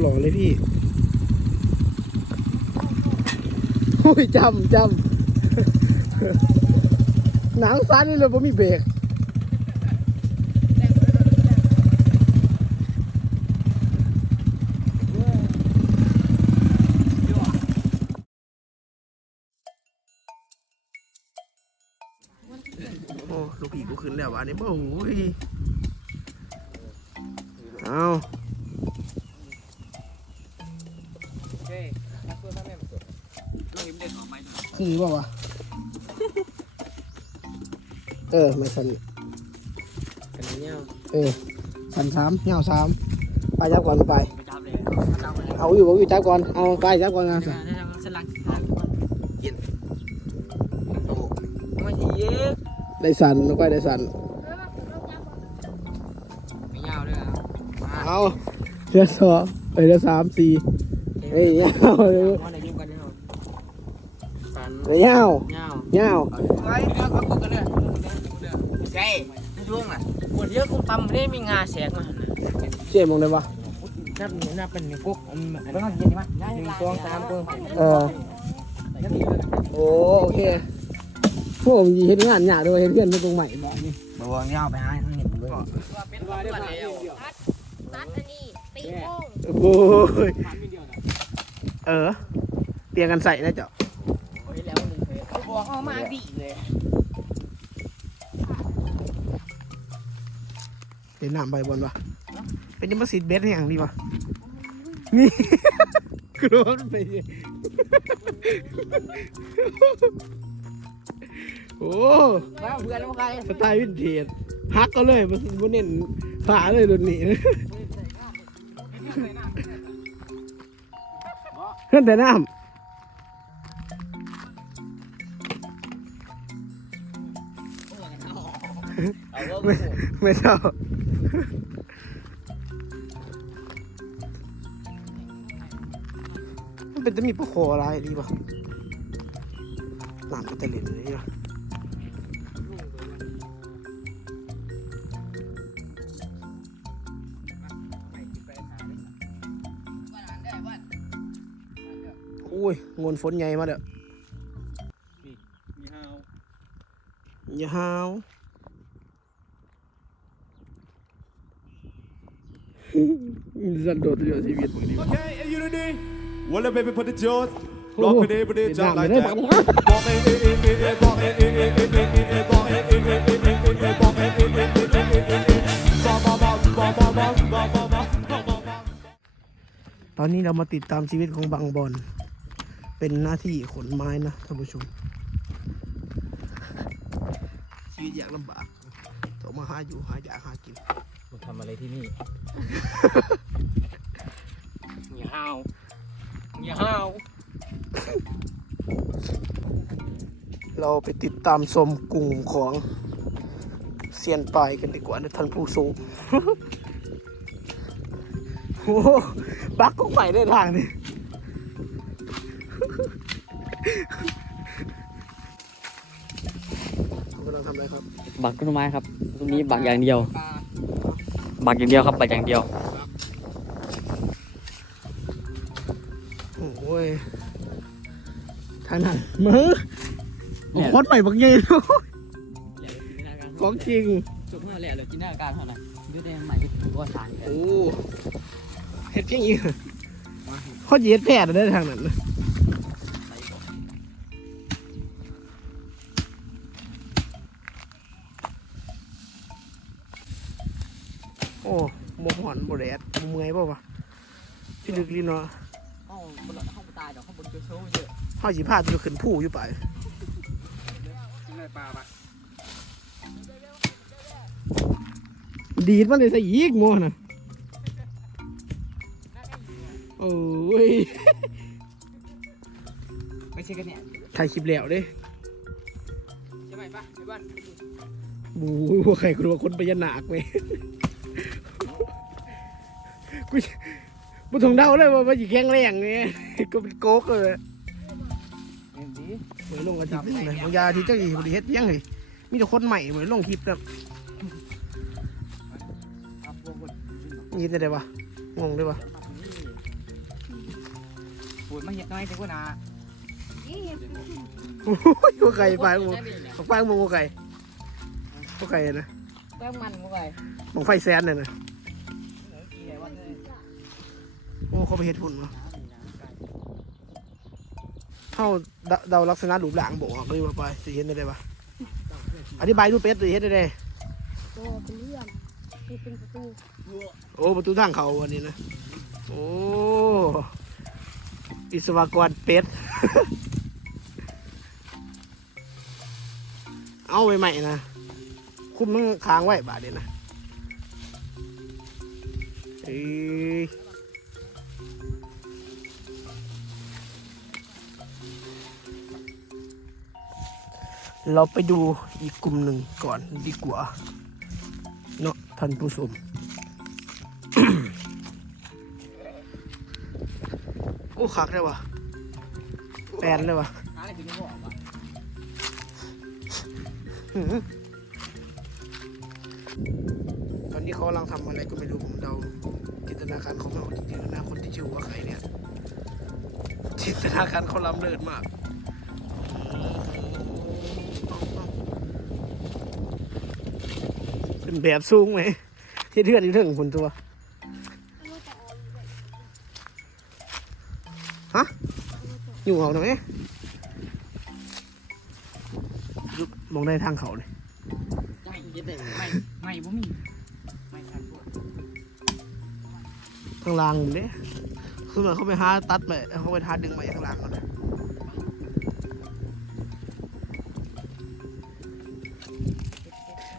ตรหล่อเลยพี่โอ้ยจำจำหนังสั้นนี่เลยผมมีเบรกโอ้ ลูกพี่กูขึ้นแล้วอันนี้บ่โอ้ยเอา โอเคนักเพื่อนท่านแม่มาสุดเราเห็นเด็กของ ไม้ตัวคือเปล่าวะเออไม่สันกันเนี่ยเออสันสามเงาสามไปจับก่อนไปไปจับเลยมาจับเลยเอาอยู่เอาอยู่จับก่อนเอาไปจับก่อนนะได้ได้สลักเย็นโอ้ไม่ใช่เยอะได้สันแล้วก็ได้สันไม่ยาวด้วยอะมาเอาเรือสองไปเรือสามสี่เฮ้ยเงาเลยว่าในยิ้มกันเนี่ยสัน เรือเงาเงาเงาไว้เอาเอากกันเลยใช่ช่วงอะปวดเยอะคงตำไม่มีงาแสกมาเจ๊มองได้ปะนับนับเป็นกุ๊กอันอันนั้นกินไหมหนึ่งสองสามกุ๊กเออโอ้โอเคพวกผมยีเห็นงานหยาด้วยเห็นเพื่อนเป็นตรงใหม่บอกนี่บวงยาวไปให้ทั้งเห็นเลยนัดอันนี้ตีโป้งโอ้ยเออเตียงกันใส่นะเจ้าแล้วนึ งเลยบวงเอามาดีเลยเป็นน้ำใบบอลวะเป็นยังมาสีดเบสให้อย่างดีวะนี่กลัวมันไปโอ้ว้าเพื่อนของใครสไตล์วินเทจฮักก็เลยมันมันเน้นฝาเลยรุ่นนี้เพื่อนแต่น้เไม่ไม่เท่ามันเป็นจะมีปลาคออะไรดีป่ะน้ำมันจะเหล่นเลยอะโอ้ยงวนฝนใหญ่มาเด้ออย่าหาว สันโดดเดียวชีวิตมึงดี Okay, in unity. Well, the baby put the jaws. โอ้ Rock it, put เด็ it ด jump น้ำ like เลย that. บัง Walk it, it, it, it, it, walk it, it, it, it, it, it, walk it, it, it, it, it, it, it, walk it, it, it, it, it, it, it. Ba, ba, ba, ba, ba, ba, ba, ba, ba, ba, ba, ba. ตอนนี้เรามาติดตามชีวิตของบางบอล เป็นหน้าที่ขนไม้นะท่านผู้ชม ชีวิตอยากลำบากต้องมาหาอยู่หาอยากหากินมึงทำอะไรที่นี่ อย่าห้าวอย่าห้าวเราไปติดตามชมกลุ่มของเซียนปลายกันดีกว่านะท่านผู้ชมโอ้โหบักก็ไปได้ทางนี่กำลังทำอะไรครับ บักต้นไม้ครับตรงนี้บักอย่างเดียว บักอย่างเดียวครับบักอย่างเดียวโอ้ยทางนั้นมือโอ้โคตรใหม่บักเย็นของจริงสุดเมื่อแหละเลยจินตนาการเท่านั้นดูได้ใหม่ตัวสารโอ้เฮ็ดเพียงอีกโคตรเย็ดแพทย์ได้ทางนั้น โมหอนโมแดดโมเมื่อยเปล่าวะพี่ลึกลิ้นเนาะห้องบนห้องตายเดี๋ยวข้างบนเจอโซ่เยอะห้าสิพาตัวขึ้นผู้อยู่ไปปลาปะดีดมันเลยใส่ยีกงัวน่ะโอ้ยไม่ใช่กันเนี่ยถ่ายคลิปแล้วเด้ใช่ไหมปะไอ้บ้านบูว่าใครกลัวคนพญานาคไหม กูกูถงเดาเลยว่ามันอยู่แข็งแรงเนี่ยกูเป็นโก๊กเลยเห็นดีเหมือนลงอาทิตย์หนึงเลยบางยาอาทิตย์จังอีบริเฮ็ดยังเลยมีแต่คนใหม่เหมือนลงคลิปแบบเอาพวกคนยินได้ปะงงได้ปะปวดมาเห็ดน้อยแต่กูนะนี่เห็นเป็นโอ้ยโกไก่ปลาโมปลาโมโกไก่โกไก่นะแป้งมันกูไปบังไฟแซนเนี่ยนะ เขาไปเฮ็ดหุ่นวะเข้าเดาลักษณะรูปร่างบอกเลยว่าไปสิเห็นได้ปะอธิบายดูปเป็ดสิเห็นได้ตัวเป็นเรื่องนี่เป็นประตูโอ้ประตูทางเขาวันนี้นะโอ้วิศวกรเป็ดเอาใหม่ๆนะ คุมมันค้างไว้บาดเดียวนะเอ้ เราไปดูอีกกลุ่มหนึ่งก่อนดีกว่า เนาะท่านผู้ชมโอ้คักได้วะแปลนไรถึงจะบอกวะตอนนี้เขากำลังทำอะไรก็ไม่รู้ผมเดาจินตนาการเขาไม่ออกจริงๆนะคนที่ชื่อว่าใครเนี่ย จินตนาการเขาล้ำเลิศมาก เป็นแบบสูงไหมที่เทือนที่ถึงผลตัวฮะอยู่เอาหน่อยมองได้ทางเขาเลยไม่ไม่ไม่บ่มีไม่ทันพวกข้างล่างเนี่ยคือเหมือนเขาไปหาตัดไปเขาไปหาดึงไปข้างล่าง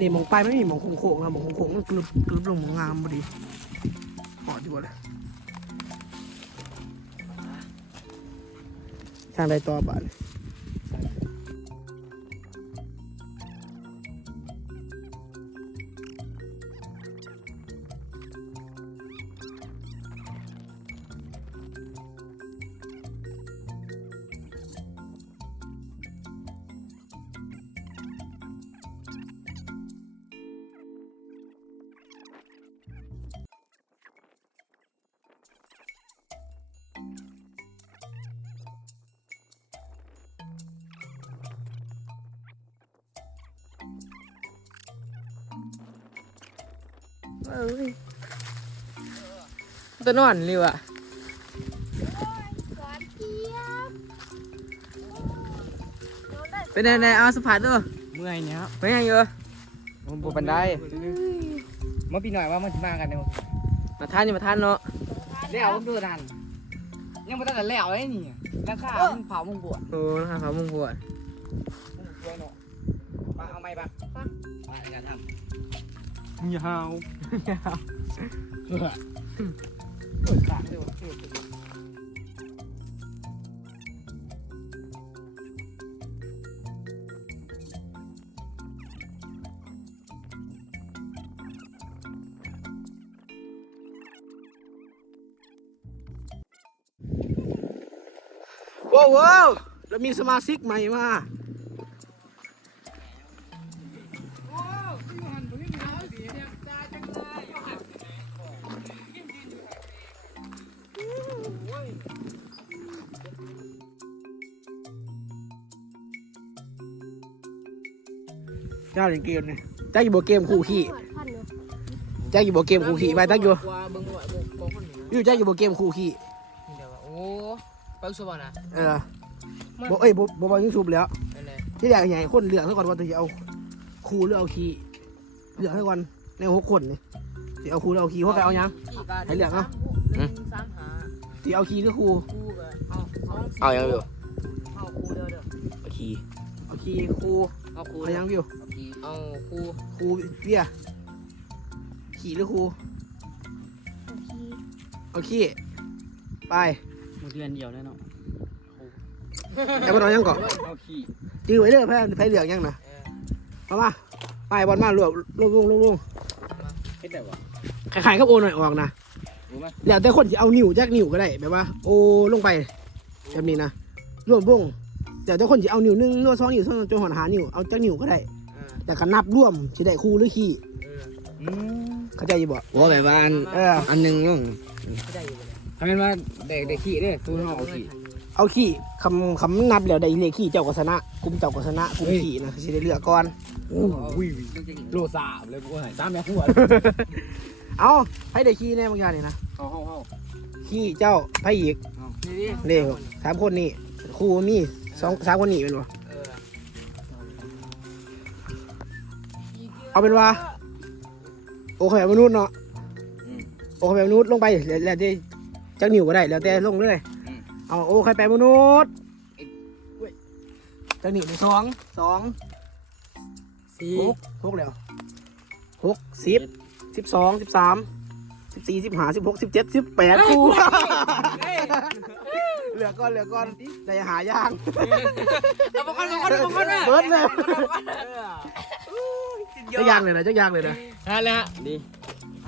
นี่มองไปไม่มีมองโค้งๆอะมองโค้งๆกรึบกรึบลงมองงามพอดีหอดดีกว่าเลยทางใดต่อบ้าน ตัวนอนเร็วอะหวานเจี๊ยบโดนได้เป็นไงเอาสะพานตัวเมื่อยเนี่ยครับเป็นไงเยอะผมปวดบันไดมาปีหน่อยว่ามันจะมากันเดี๋ยวมาทานอยู่มาทานเนาะแล้วผมดูทันยังไม่ตั้งแต่แล้วไอ้นี่ราคามึงเผามึงบวชโอ้นะครับมึงปวดมึงบวชเนาะมาเอาไหมปะมาในการ ทยาวำเฮ้ยเปิดปากเลยวะเปิดปากว้าวว้าวเรามีสมาชิกใหม่มา เจ้าเล่นเกมเนี่ยเจ้าอยู่บนเกมคู่ขี่พันเนอะเจ้าอยู่บนเกมคู่ขี่ไปตั้งอยู่กว่าเบิ่งว่าบ่บ่คนนี้อยู่เจ้าอยู่บนเกมคู่ขี่นี่เดี๋ยวว่าโอ้ไปสุบานะเออบอกเอ้ยบอกบอกยูทูบแล้วนั่นแหละที่แรกใหญ่คนเหลืองซะก่อนว่าจะเอาคู่หรือเอาขี่เหลืองซะก่อนในหกคนนี่จะเอาคู่หรือเอาขี่เพราะใครเอายังให้เลือกเนาะหนึ่งสามหาจะเอาขี่หรือคู่คู่ก็เอาสองสี่เอายังอยู่เอาคู่เด้อเด้อโอเคเอาขี่คู่เอาคู่เอาเด้อยังวิว เอาขี่เอาคู่คู่เบี้ยขี่หรือคู่โอเคเอาขี่ไปมันเดือนเดียวแน่นอนแต่บอลเอายังก่อนเอาขี่จื้อไว้เด้อแพ้แพ้เหลืองยังนะเออมามาไปบอลมาลวกลงลงลงลงเฮ็ดได้บ่ขายๆก็โอนหน่อยออกนะรู้ไหมแล้วแต่คนจะเอานิ้วแจ็คนิ้วก็ได้แบบว่า โอลงไปแบบนี้นะรวมวงเดี๋ยวเจ้าคนจะเอานิ้วหนึงหรือว่าสองนิ้วสองจนหอนหานิ้วเอาจักนิ้วก็ได้ แต่ก็นับร่วมสิได้คู่หรือขี้เข้าใจอยู่บ่ว่าแบบว่าอันเอออันหนึ่งลงทำเป็นว่าเด็กเด็กขี้เด้ตู้ห้องเอาขี้เอาขี้คำคำนับแล้วได้เลขขี้เจ้าก็ชนะกลุ่มเจ้าก็ชนะกลุ่มขี้นะสิได้เลือกก่อนโลสามเลยพวกไหนสามแม่หัวเอาให้ได้ขี้แน่บางอย่างนี่นะเข้าเข้าเข้าขี้เจ้าไพ่อีกนี่ดิเด้สามคนนี่ครูมีสองสามคนนี่เป็นบ่ เอาเป็นว่า โอเคแบบมนุษย์เนาะโอเคแบบมนุษย์ลงไปแล้วแล้วแต่จักนิ้วก็ได้ แล้วแต่ลงเลยเอาโอเคแบบมนุษย์จักนิ้วได้สองสองสี่หกหกแล้วหกสิบสิบสองสิบสามสิบสี่สิบห้าสิบหกสิบเจ็ดสิบแปดครูเหลือก้อนเหลือก้อนได้หายางเอาบางคนบางคนบางคนอะเบิร์ดเลย จะยางเลยนะจะยางเลยนะนั่นแหละดี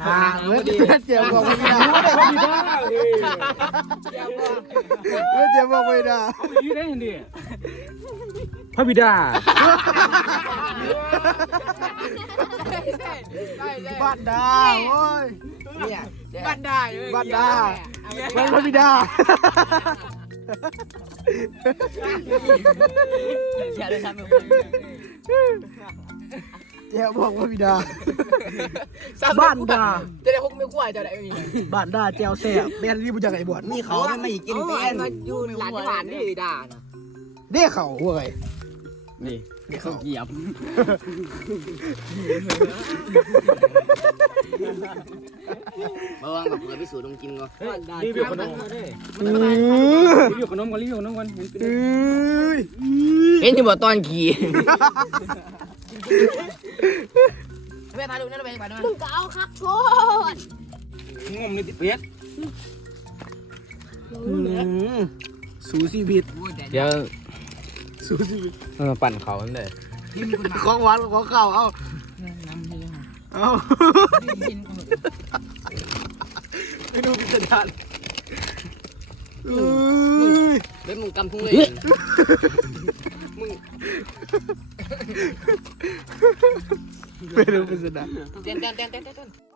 อ่าเบิร์ดเจียวบอกไม่ได้เบิร์ดเจียวบอกไม่ได้ยืดได้เห็นดิพระบิดาบ้านดาโอ้ยเนี่ยบ้านได้บ้านดาบ้านพระบิดาอย่าได้ทำแบบ เจียวบอกพระบิดา บ้านดาจะได้หกไม่ควายจะได้ไม่มีบ้านดาเจียวแซ่บแม่นรีบจากไอ้บวชนี่เขาเขาไม่กินเป็นมาอยู่หลานหลานนี่ด่านะเด้เขาเว้ยนี่เด้เขาเหยียบระวังกับเผื่อพิสูจน์ลงกินก่อนรีวิวขนมอือรีวิวขนมกันรีวิวขนมกันอือเห็นที่บอกตอนขี่ แม่พาดูนั่นไปไปนั่นมึงก็เอาคักโทษงมนี่ติดเปียกอือสู้ชีวิตเดี๋ยวสู้ชีวิตเออปั่นเขานั่นเลยของหวานของข้าวเอาเอาไม่ดูพิจารณาอือ เล่นมึงกำทุ่งเลยไม่ดูพิจารณาเต้นเต้นเต้นเต้น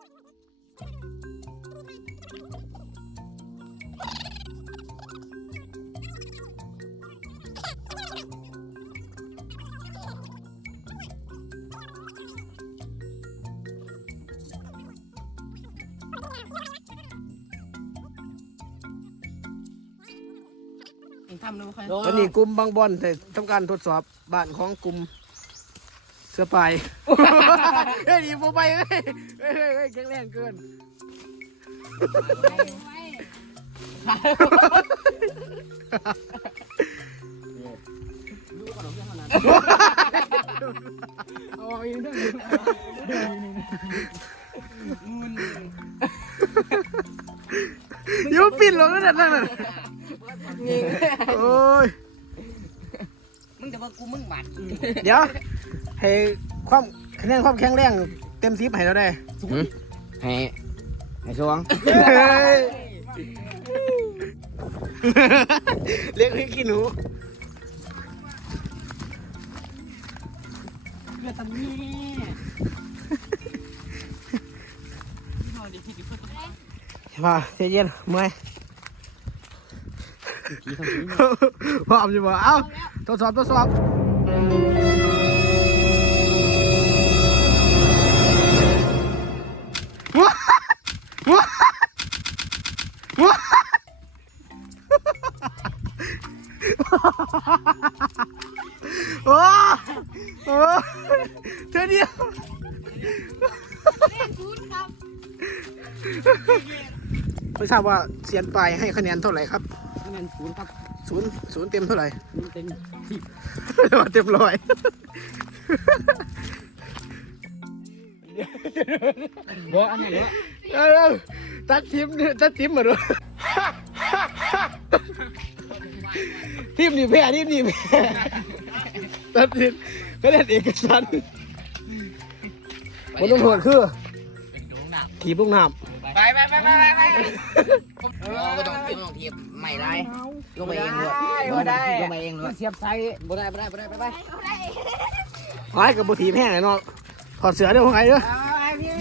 ำเลยว่าใครตอนนี้กลุ่มบางบอลแต่ทำการทดสอบบ้านของกลุ่มเสือไปเฮ้ยดีโมไปเฮ้ยเฮ้ยเฮ้ยเฮ้ยแข็งแรงเกินอยูปิดลงนั่นน่ะนั่น น่ะโอ้ย มึงจะว่ากูมึงหมัดเดี๋ยว ให้ความคะแนนความแข็งแรงเต็มสิบให้เราได้ให้ให้ช่วงเรียกให้ขี้หนูมาเย็นๆเมื่อย พร้อมอยู่บ่เอ้าทดสอบทดสอบว้าว้าว้าโอ้โอ้เท่าเดียวเล่นคุณครับไม่ทราบว่าเสียนปลายให้คะแนนเท่าไหร่ครับ คะแนนศูนย์ครับศูนย์ศูนย์เต็มเท่าไหร่เต็มสิบเต็มร้อยบ่อันไหนวะเออตัดทิมเนี่ยตัดทิมมาด้วยทีมนี่แพ้ทีมนี่แพ้ตัดทิมก็เล่นเอกสารบนลงโทษคือถีบลูกน้ำไปไปไปไปไปเออก็ต้องต้อ งเทียบใหม่ไรเลงมาเองด้วยลงมาเองด้วยเสียบไซบ่ได้บ่ได้บ่ได้ไปไปไอ้กับบุถีแห้งเลยเนาะถอดเสือเด้อของไอ้เด้อ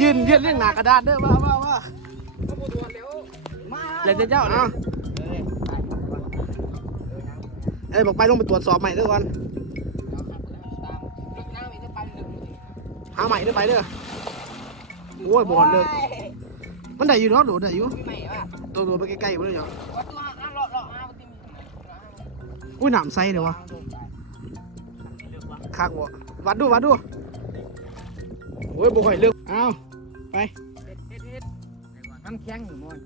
ยืนยืนเรื่องหนากระดาษเด้อว่าว่าว่าแล้วจะเจ้าเนาะเอ้ยบอกไปลงไปตรวจสอบใหม่เด้อก่อนหาใหม่เด้อไปเด้อโอ้ยบอลเลยมันได้อยู่เนาะโดดได้อยู่ตัวโดดไปใกล้ๆไปเลยเนาะ อุ้ยหนามไซเดี๋ยววะคักบ่วัดดูวัดดูโอ้ยบ่ค่อยเลือกเอาไปน้ำแข็งอยู่มั้ง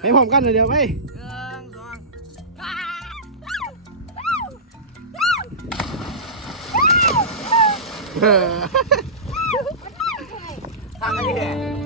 ไปพร้อมกันเลยเดี๋ยวไปหนึ่งสองเออทางนี้แหละ